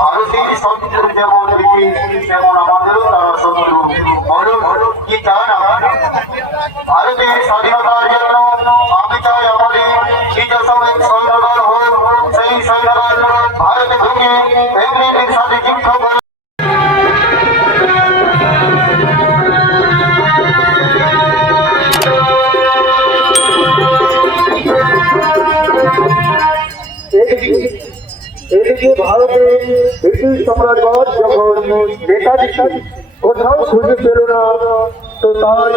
ভারতের শত্রু যেমন ব্রিটিশ, তেমন আমাদেরও তারা শত্রু। বলুন কি চান আপনারা? ভারতের স্বাধীনতার জন্য আমি চাই আমাদের নিজ সৈন্যদল হোক, সেই সৈন্যদল ভারতে ঢুকে ইংরেজের সাথে যুদ্ধ করে এদিকে ভারতে ব্রিটিশ সাম্রাজ্যবাদ যখন নেতাজি কোথাও খুঁজে পেল না, তো তার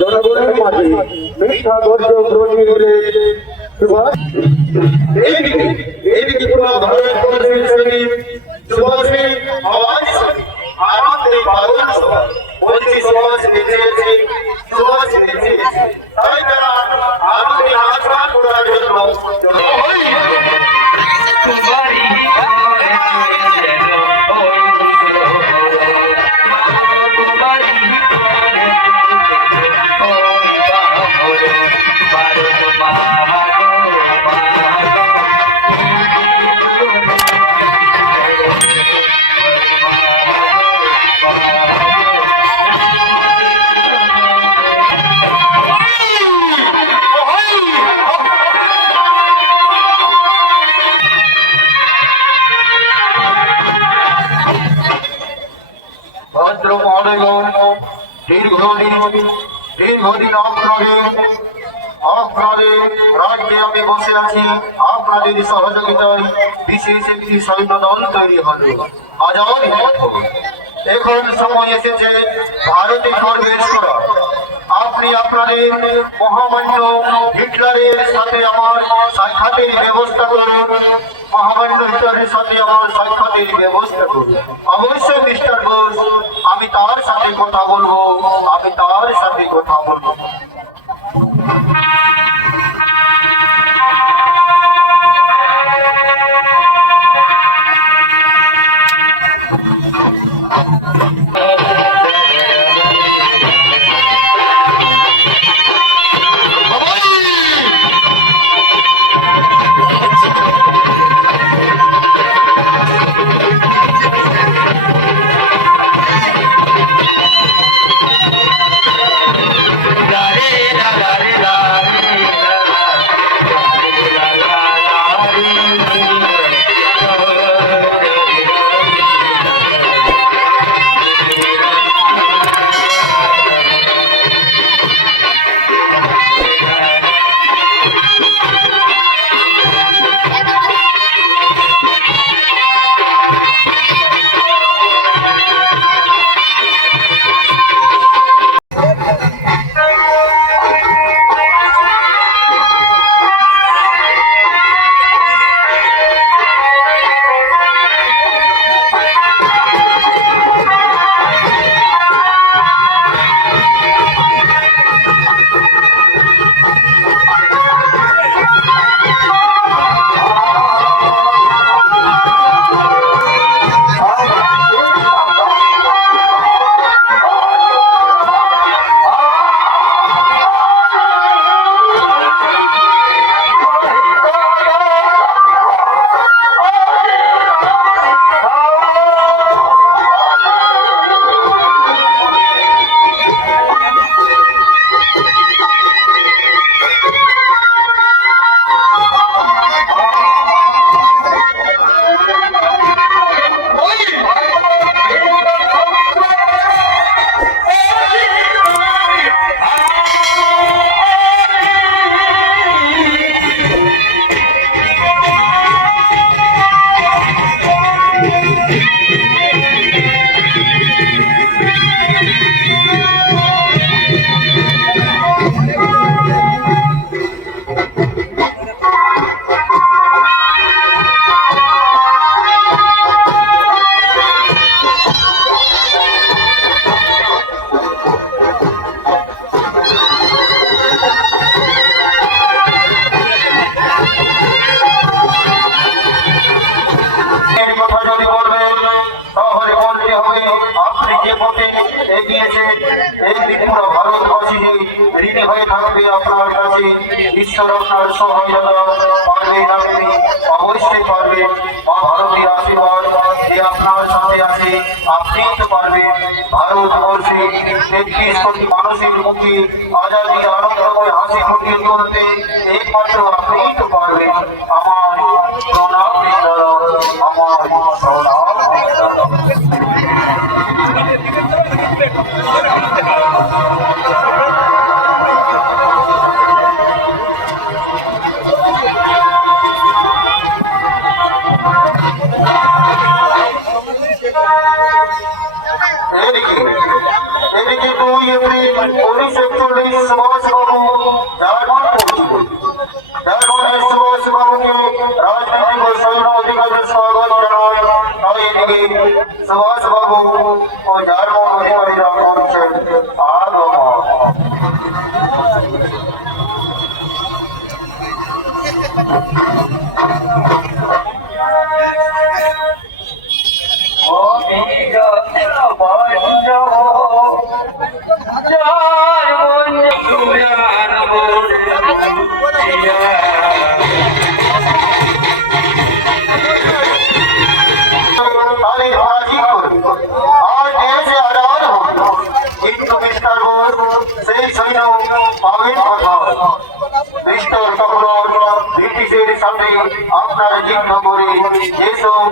জনগণের মাঝে মিথ্যা গর্জক রটিয়ে দিলে সুভাষ। এইদিকে পুরো ভারতবর্ষের সৈনিক সুভাষের আওয়াজ আনন্দে পাগল সবাই বলছি সুভাষ বেঁচে গেছে, সুভাষ বেঁচে গেছে। তাই তারা আনন্দে নাচগান করার জন্য দীর্ঘদিন আপনাদের রাজ্যে আমি বসে আছি। আপনাদের সহযোগিতায় বিশেষ একটি সৈন্যদল তৈরি হল। আজাদ হিন্দ ফৌজ। এখন সময় এসেছে ভারতে প্রবেশ করা। আপনি আপনাদের মহামান্য হিটলারের সাথে আমার সাক্ষাতের ব্যবস্থা করুন। মহামান্য হিটলারের সাথে আমার সাক্ষাতের ব্যবস্থা করুন। অবশ্যই মিস্টার বোস, আমি তার সাথে কথা বলবো, আমি তার সাথে কথা বলবো। আপনার কাছে ঈশ্বর আপনার সহায়তা পারবেন, আপনি অবশ্যই পারবেন। মা ভারতীর আশীর্বাদ আপনার সাথে আছে, আপনি তো পারবেন। ভারতবর্ষে 33 কোটি মানুষের মুখে আজাদি আনন্দময় হাসি ফুটিয়ে তুলতে একমাত্র আপনি তো পারবেন। আমার প্রণাম বিদ্যালয়, আমার প্রণাম বিদ্যালয়। এদিকে 2 এপ্রিল 1941 সুভাষবাবু ঝাড়খণ্ড পৌঁছলেন। ঝাড়খণ্ডের সুভাষবাবুকে রাজনৈতিক ও সৈন্য অধিকারের স্বাগত জানায়। আর এদিকে সুভাষবাবু ও ঝাড়খণ্ড অধিকারীরা করছেন আগমন। সেই সৈন্য পাবেন কোথায়? ব্রিটিশের সামনে আপনার যুদ্ধ করে যেসব